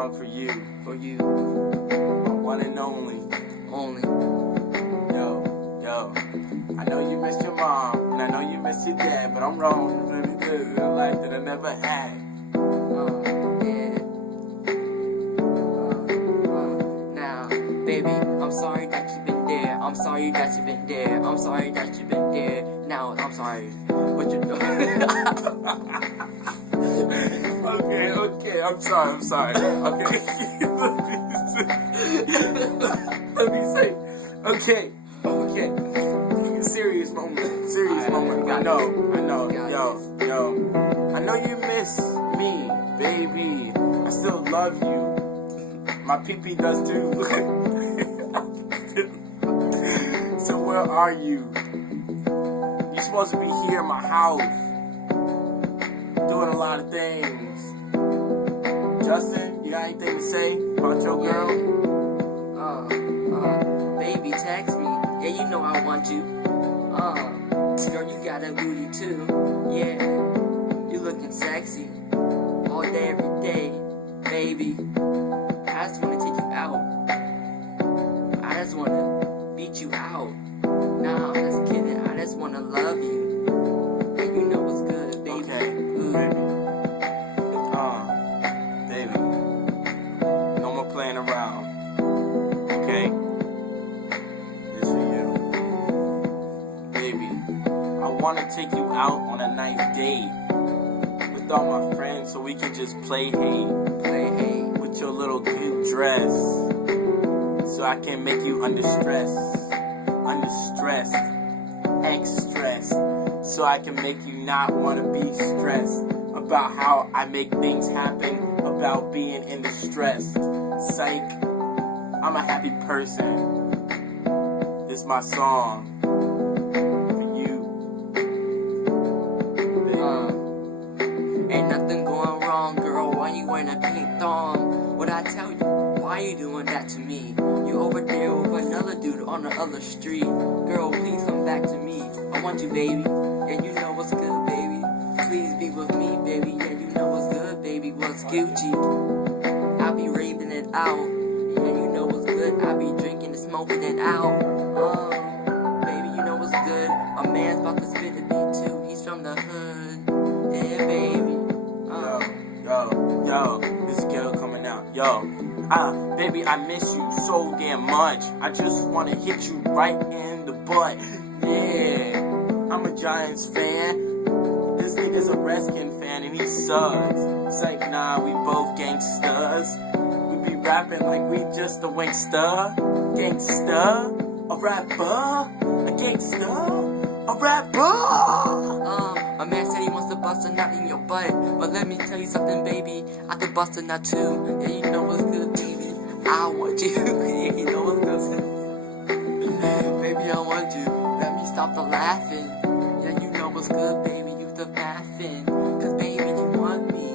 song for you. For you. One and only. Only. Yo. I know you miss your mom, and I know you miss your dad, but I'm wrong. Let me do a life that I never had. Yeah. Now, baby, I'm sorry that you've been there. I'm sorry that you've been there. I'm sorry that you've been there. Now, I'm sorry. What you doing? Okay, I'm sorry. Okay. Let me say. Okay. Serious moment. I know. Yo. I know you miss me, baby. I still love you. My pee-pee does too. So where are you? You're supposed to be here in my house, doing a lot of things. Justin, you got anything to say about your girl? Baby, text me. Yeah, you know I want you. Girl, you got a booty too. Yeah, you looking sexy all day, every day, baby. I just wanna take you out. I just wanna beat you out. Nah, I'm just kidding. I just wanna love you. And you know what's good, baby. Okay, baby. No more playing around. Okay? This for you. Baby, I wanna take you out on a nice date with all my friends so we can just play hey with your little cute dress. So I can make you under stressed, stressed. So I can make you not wanna be stressed about how I make things happen, about being in the stress. Psych, I'm a happy person. This is my song for you. Ain't nothing going wrong, girl. Why you wearing a pink thong? What I tell you? Why you doing that to me? You over there with another dude on the other street. Girl, please come back to me. I want you, baby. And you know what's good, baby. Please be with me, baby. Yeah, you know what's good, baby. What's Gucci? I be raving it out. Yeah, you know what's good. I be drinking and smoking it out. Baby, you know what's good. A man's about to spit a beat too. He's from the hood. Yeah, baby. Yo, this girl coming out. Yo, baby, I miss you so damn much. I just wanna hit you right in the butt. Yeah, I'm a Giants fan. This nigga's a Redskins fan and he sucks. It's like, nah, we both gangsters. We be rapping like we just a wankster. Gangster, a rapper, a gangster, a rapper. A man said he wants to bust a nut in your butt, but let me tell you something, baby. I could bust a nut too. Yeah, you know what's good, baby. I want you. Yeah, you know what's good. Baby, I want you. Let me stop the laughing. Yeah, you know what's good, baby. You the laughing. Cause baby, you want me.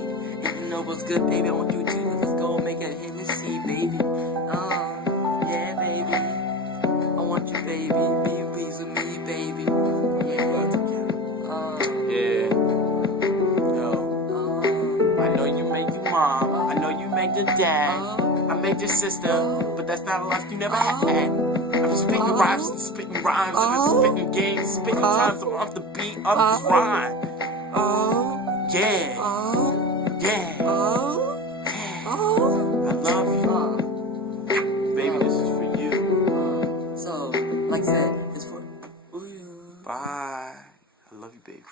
And you know what's good, baby. I want you too. Let's go make a Hennessy, baby. Yeah, baby. I want you, baby. Be pleased with me, baby. Mom, I know you made your dad, I made your sister, but that's not a life you never had. I'm just spitting rhymes and spitting rhymes and I'm spitting games, spitting times off the beat of this rhyme. Yeah. I love you. Baby, this is for you. So, like I said, it's for Bye. I love you, baby.